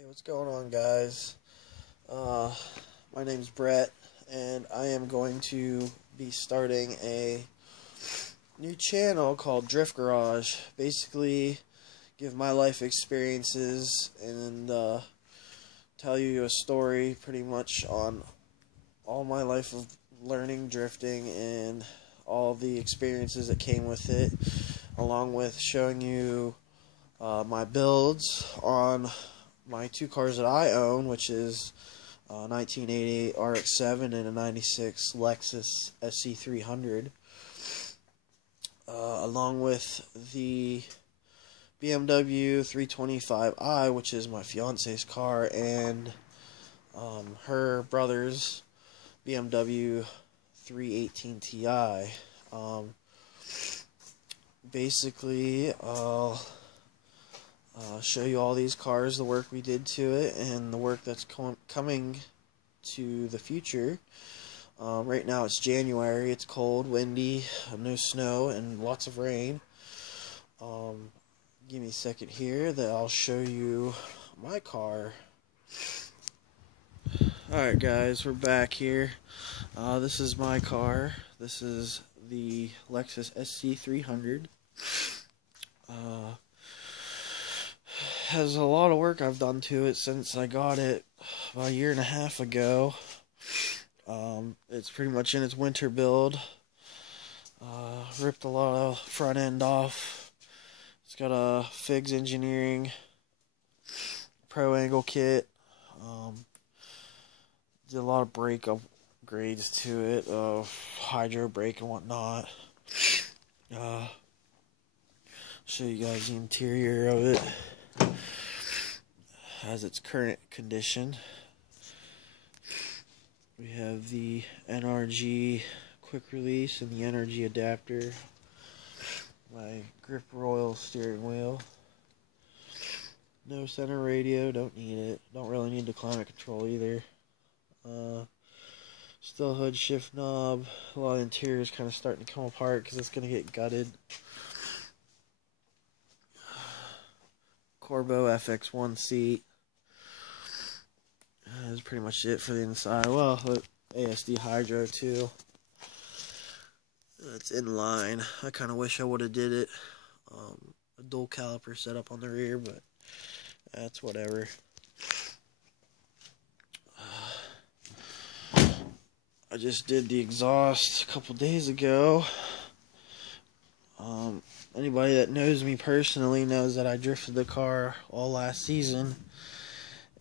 Hey, what's going on, guys? My name's Brett, and I am going to be starting a new channel called Drift Garage. Basically, give my life experiences and tell you a story pretty much on all my life of learning drifting and all the experiences that came with it, along with showing you my builds on my two cars that I own, which is a 1988 RX-7 and a 96 Lexus SC300, along with the BMW 325i, which is my fiance's car, and her brother's BMW 318 Ti. Basically, I'll show you all these cars, the work we did to it, and the work that's coming to the future. Right now it's January, it's cold, windy, no snow, and lots of rain. Give me a second here that I'll show you my car. Alright guys, we're back here. This is my car. This is the Lexus SC300. Has a lot of work I've done to it since I got it about a year and a half ago. It's pretty much in its winter build. Ripped a lot of front end off. It's got a Figs Engineering Pro Angle kit. Did a lot of brake upgrades to it, hydro brake and whatnot. Show you guys the interior of it as its current condition. We have the NRG quick release and the NRG adapter. My grip royal steering wheel. No center radio, don't need it. Don't really need the climate control either. Still hood shift knob. A lot of the interior is kind of starting to come apart because it's going to get gutted. Corbeau FX1 seat. That's pretty much it for the inside. Well, ASD hydro too. It's in line. I kind of wish I would have did it. A dual caliper setup on the rear, but that's whatever. I just did the exhaust a couple days ago. Anybody that knows me personally knows that I drifted the car all last season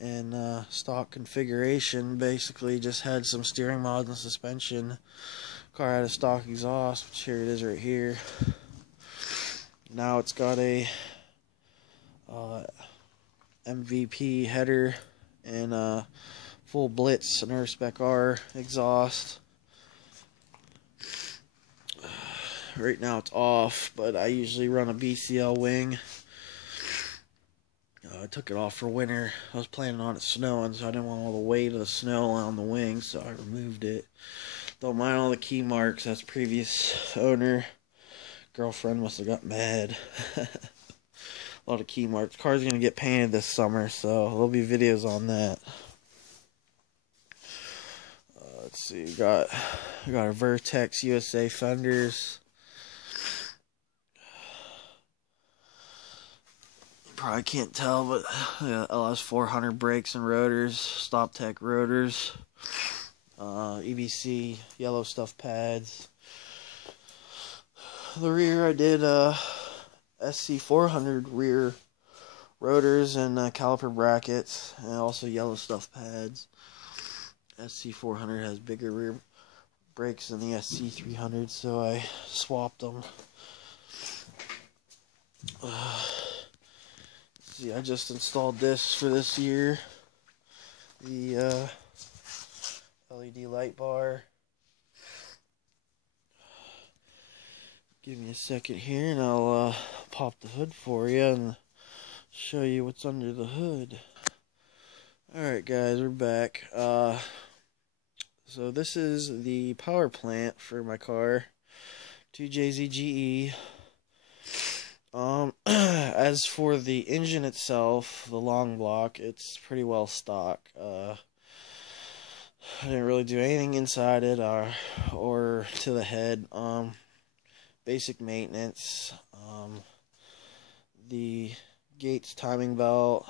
in stock configuration. Basically just had some steering mods and suspension. Car had a stock exhaust, which here it is right here. Now it's got a MVP header and a full Blitz Nerf Spec R exhaust. Right now it's off, but I usually run a BCL wing. I took it off for winter. I was planning on it snowing, so I didn't want all the weight of the snow on the wing, so I removed it. Don't mind all the key marks. That's previous owner. Girlfriend must have got mad. A lot of key marks. Car's going to get painted this summer, so there'll be videos on that. Let's see. We got our Vertex USA fenders. Probably can't tell, but LS400 brakes and rotors, StopTech rotors, EBC yellow stuff pads. The rear, I did SC400 rear rotors and caliper brackets, and also yellow stuff pads. SC400 has bigger rear brakes than the SC300, so I swapped them. See, I just installed this for this year. The LED light bar. Give me a second here and I'll pop the hood for you and show you what's under the hood. Alright guys, we're back. So this is the power plant for my car. 2JZGE. as for the engine itself, the long block, it's pretty well stock. I didn't really do anything inside it or to the head. Basic maintenance. The Gates timing belt,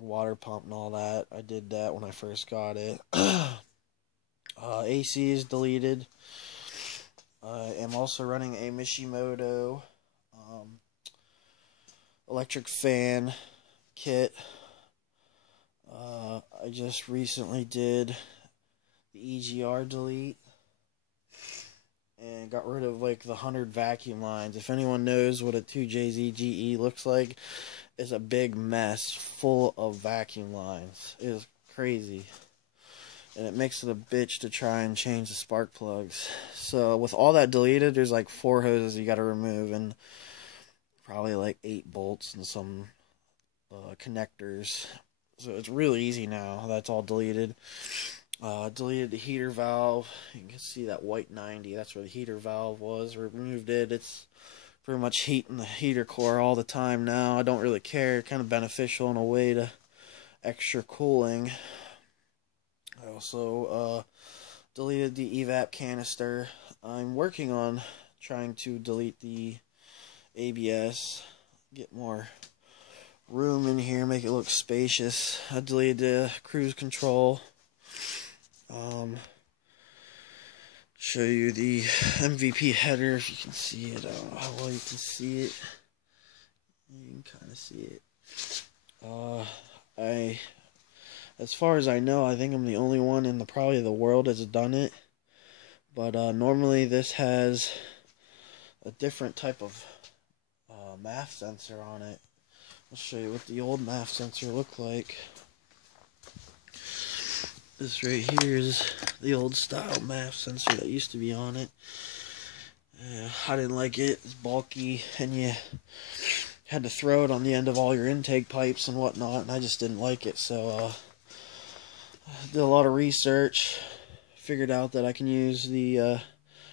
water pump and all that. I did that when I first got it. AC is deleted. I am also running a Mishimoto electric fan kit. I just recently did the EGR delete and got rid of like the 100 vacuum lines. If anyone knows what a 2JZGE looks like, it's a big mess full of vacuum lines. It is crazy. And it makes it a bitch to try and change the spark plugs. So with all that deleted, there's like 4 hoses you got to remove and probably like 8 bolts and some connectors. So it's really easy now. That's all deleted. Deleted the heater valve. You can see that white 90. That's where the heater valve was. Removed it. It's pretty much heating the heater core all the time now. I don't really care. Kind of beneficial in a way to extra cooling. I also deleted the evap canister. I'm working on trying to delete the ABS, get more room in here, make it look spacious. I deleted the cruise control. Show you the MVP header if you can see it. I don't know how well you can see it. You can kind of see it. As far as I know, I think I'm the only one in probably the world that's done it. But normally this has a different type of MAF sensor on it. I'll show you what the old MAF sensor looked like. This right here is the old style MAF sensor that used to be on it. I didn't like it. It's bulky and you had to throw it on the end of all your intake pipes and whatnot, and I just didn't like it. So I did a lot of research, figured out that I can use the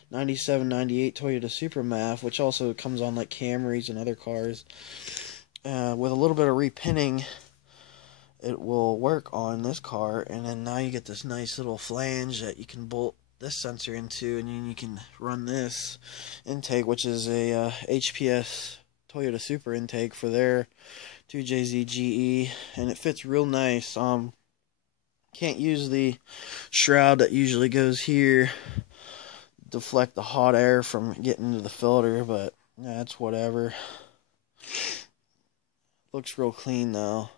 97, 98 Toyota Super MAF, which also comes on like Camrys and other cars. With a little bit of repinning, it will work on this car, and then now you get this nice little flange that you can bolt this sensor into, and then you can run this intake, which is a HPS Toyota Super intake for their 2JZGE, and it fits real nice. Can't use the shroud that usually goes here, deflect the hot air from getting into the filter, but that's whatever. Looks real clean though.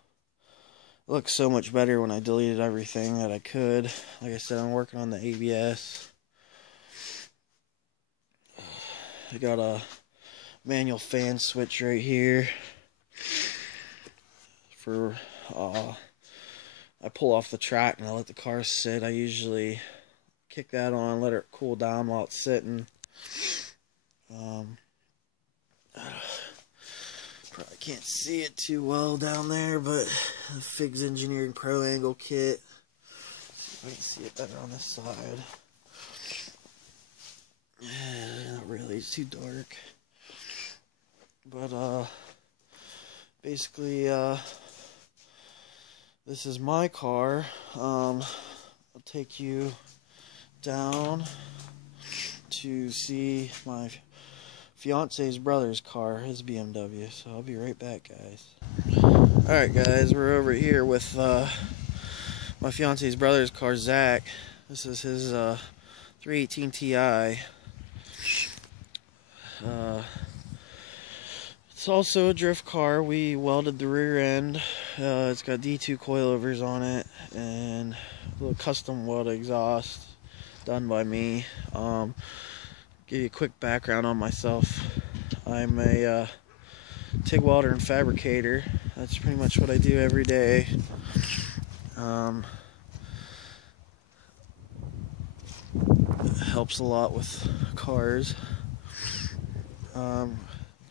It looks so much better when I deleted everything that I could. Like I said, I'm working on the ABS. I got a manual fan switch right here for I pull off the track and I let the car sit. I usually kick that on, let it cool down while it's sitting. Probably can't see it too well down there, but the Figs Engineering Pro Angle kit. See if I can see it better on this side. Not really, it's too dark. But basically this is my car. I'll take you down to see my fiance's brother's car, his BMW. So I'll be right back, guys. Alright guys, we're over here with my fiance's brother's car, Zach. This is his 318 Ti. It's also a drift car. We welded the rear end. It's got D2 coilovers on it and a little custom weld exhaust done by me. Give you a quick background on myself. I'm a TIG welder and fabricator. That's pretty much what I do every day. Helps a lot with cars.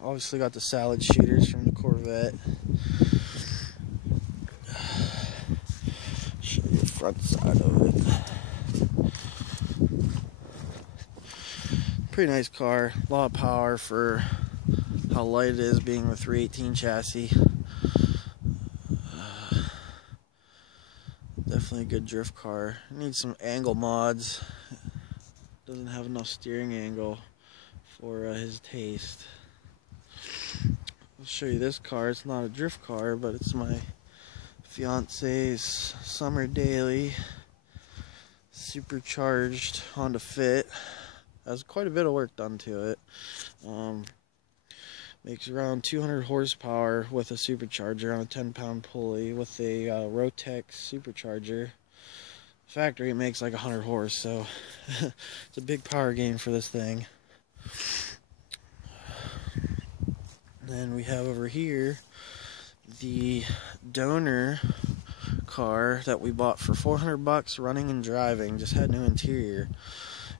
Obviously got the salad shooters from the Corvette. Show you the front side of it. Pretty nice car. A lot of power for how light it is being the 318 chassis. Definitely a good drift car. It needs some angle mods. Doesn't have enough steering angle for his taste. I'll show you this car. It's not a drift car, but it's my fiance's summer daily supercharged Honda Fit. Has quite a bit of work done to it. Makes around 200 horsepower with a supercharger on a 10-pound pulley with a Rotex supercharger. Factory it makes like 100 horse, so it's a big power gain for this thing. Then we have over here the donor car that we bought for 400 bucks running and driving, just had new interior.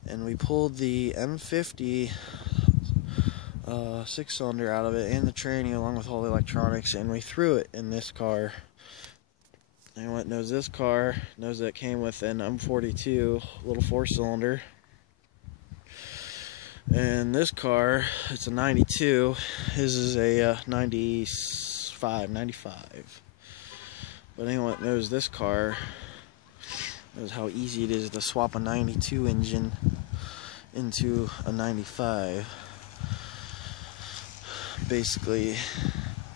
And we pulled the M50 6-cylinder out of it and the tranny along with all the electronics, and we threw it in this car. Anyone that knows this car knows that it came with an M42 little 4-cylinder. And this car, it's a 92. His is a 95. But anyone that knows this car knows how easy it is to swap a 92 engine into a 95. Basically,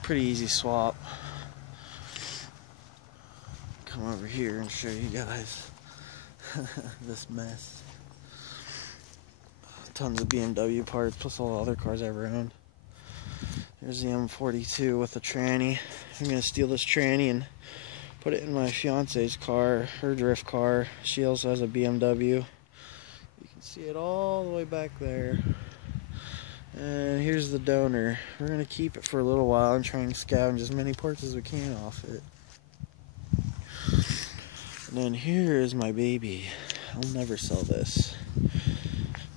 pretty easy swap. Come over here and show you guys this mess. Tons of BMW parts, plus all the other cars I've ever owned. Here's the M42 with the tranny. I'm going to steal this tranny and put it in my fiance's car, her drift car. She also has a BMW. You can see it all the way back there. And here's the donor. We're going to keep it for a little while and try and scavenge as many parts as we can off it. And then here is my baby. I'll never sell this.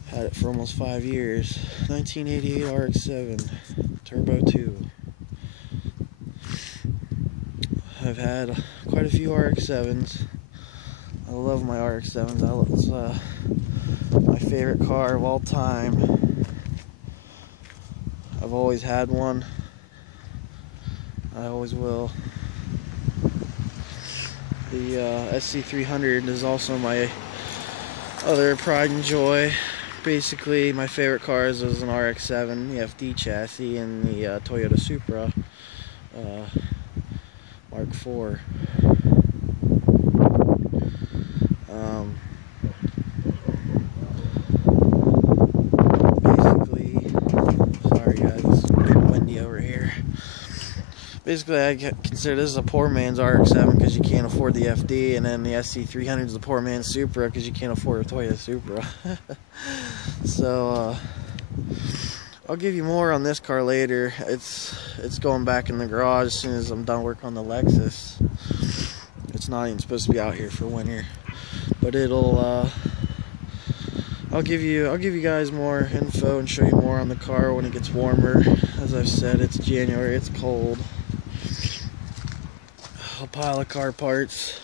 Had it for almost 5 years. 1988 RX-7 Turbo 2. I've had quite a few RX-7s. I love my RX-7s. It's my favorite car of all time. I've always had one. I always will. The SC300 is also my other pride and joy. Basically, my favorite cars was an RX-7, the FD chassis, and the Toyota Supra Mark IV. Basically, sorry guys, it's a bit windy over here. Basically, I consider this a poor man's RX-7 because you can't afford the FD, and then the SC300 is the poor man's Supra because you can't afford a Toyota Supra. So, I'll give you more on this car later. It's going back in the garage as soon as I'm done working on the Lexus. It's not even supposed to be out here for winter, but it'll. I'll give you guys more info and show you more on the car when it gets warmer. As I've said, it's January, it's cold. A pile of car parts.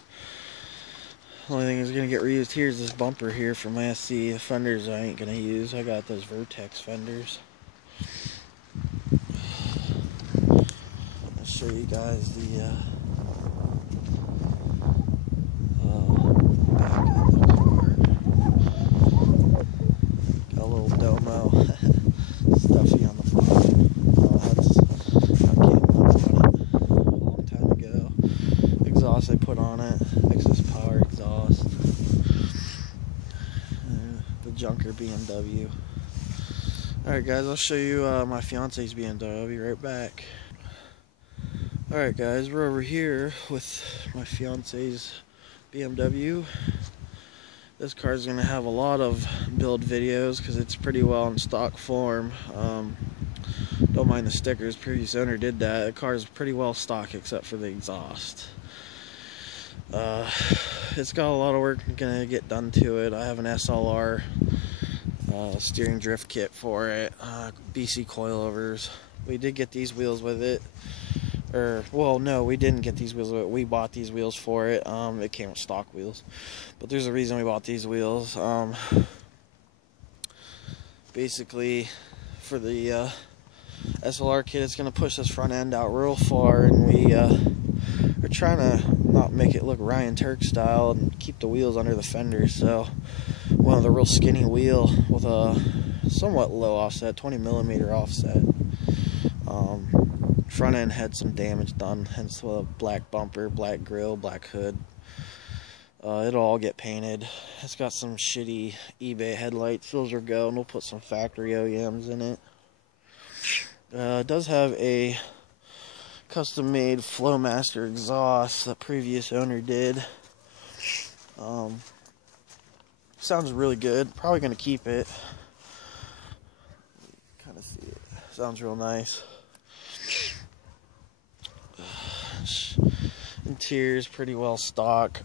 The only thing that's gonna get reused here is this bumper here from last SC. The fenders I ain't gonna use. I got those Vertex fenders. I'll show you guys the back of the car. Got a little domo. Stuffy on the front. I put on it, Lexus power exhaust, the junker BMW. Alright guys, I'll show you my fiance's BMW. I'll be right back. Alright guys, we're over here with my fiance's BMW. This car is going to have a lot of build videos because it's pretty well in stock form. Don't mind the stickers, previous owner did that. The car is pretty well stock except for the exhaust. It's got a lot of work gonna get done to it. I have an SLR steering drift kit for it, BC coilovers. We did get these wheels with it, well, no, we didn't get these wheels with it. We bought these wheels for it. It came with stock wheels, but there's a reason we bought these wheels. Basically, for the SLR kit. It's going to push this front end out real far, and we're trying to not make it look Ryan Turk style and keep the wheels under the fenders. So one of the real skinny wheel with a somewhat low offset, 20mm offset. Front end had some damage done, hence the black bumper, black grill, black hood. It'll all get painted. It's got some shitty eBay headlights. Those are go, and we'll put some factory OEMs in it. It does have a custom-made Flowmaster exhaust that previous owner did. Sounds really good. Probably going to keep it. Kind of see it. Sounds real nice. Interior's pretty well stock.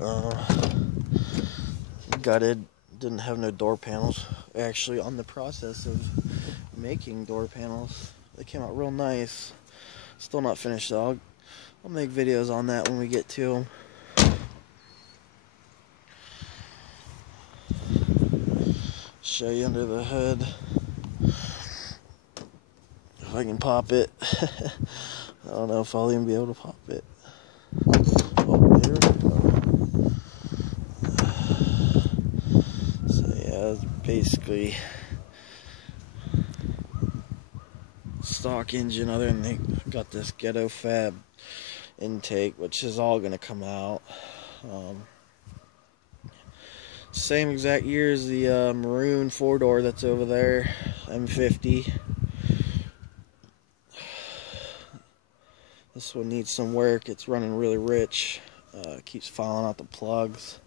Gutted. Didn't have no door panels. Actually, on the process of making door panels. They came out real nice. Still not finished though. I'll make videos on that when we get to them. Show you under the hood. If I can pop it. I don't know if I'll even be able to pop it. Oh, there we go. So yeah, it's basically stock engine, other than they got this ghetto fab intake, which is all gonna come out. Same exact year as the maroon 4-door that's over there, M50. This one needs some work. It's running really rich. Keeps falling out the plugs.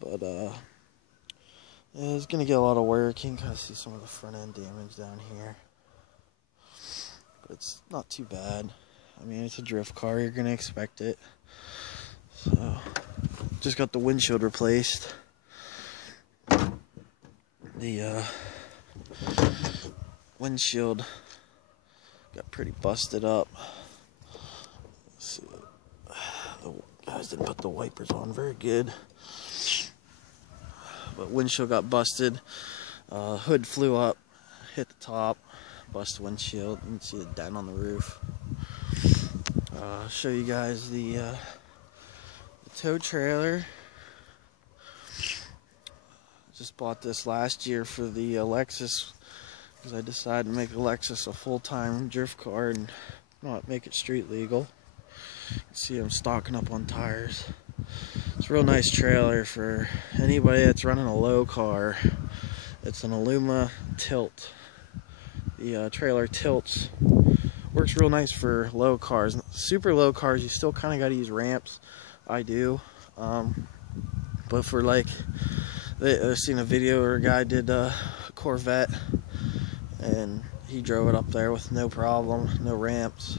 But it's gonna get a lot of work. You can kind of see some of the front end damage down here, but it's not too bad. I mean, it's a drift car. You're gonna expect it. So, just got the windshield replaced. The windshield got pretty busted up. Let's see. The guys didn't put the wipers on very good. But windshield got busted. Hood flew up, hit the top, busted windshield. You can see the dent on the roof. I'll show you guys the tow trailer. Just bought this last year for the Lexus, because I decided to make the Lexus a full-time drift car and not make it street legal. You can see I'm stocking up on tires. It's a real nice trailer for anybody that's running a low car. It's an Aluma tilt. The trailer tilts. Works real nice for low cars. Super low cars, you still kind of got to use ramps. I do. But for like, I've seen a video where a guy did a Corvette and he drove it up there with no problem, no ramps.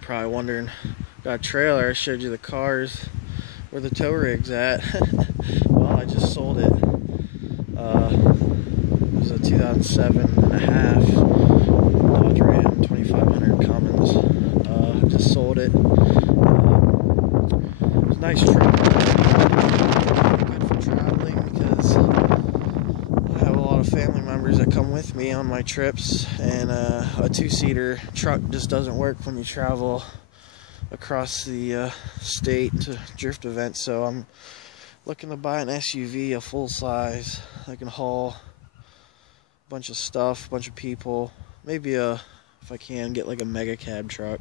Probably wondering, got a trailer. I showed you the cars where the tow rig's at. Well, I just sold it. It was a 2007.5 Dodge Ram 2500 Cummins. I just sold it. It's a nice truck. Good for traveling because I have a lot of family members that come with me on my trips, and a two-seater truck just doesn't work when you travel across the state to drift events. So I'm looking to buy an SUV, a full size, that can haul a bunch of stuff, a bunch of people. Maybe if I can, get like a mega cab truck.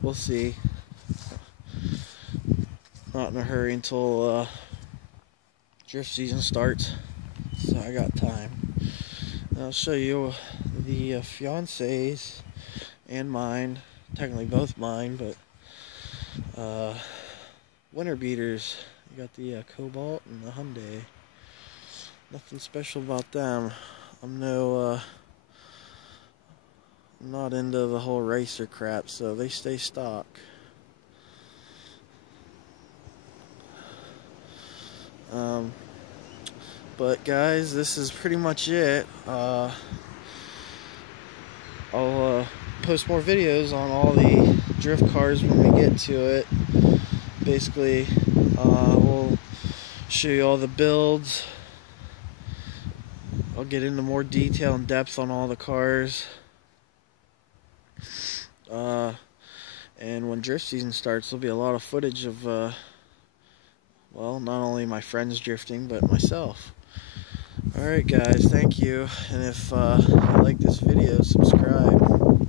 We'll see. Not in a hurry until drift season starts, so I got time. And I'll show you the Fiancée's and mine, technically both mine, but winter beaters. You got the Cobalt and the Hyundai. Nothing special about them. I'm not into the whole racer crap, so they stay stock. But guys, this is pretty much it. I'll post more videos on all the drift cars when we get to it. basically, we'll show you all the builds. I'll get into more detail and depth on all the cars. And when drift season starts, there'll be a lot of footage of, well, not only my friends drifting, but myself. Alright guys, thank you. And if you like this video, subscribe.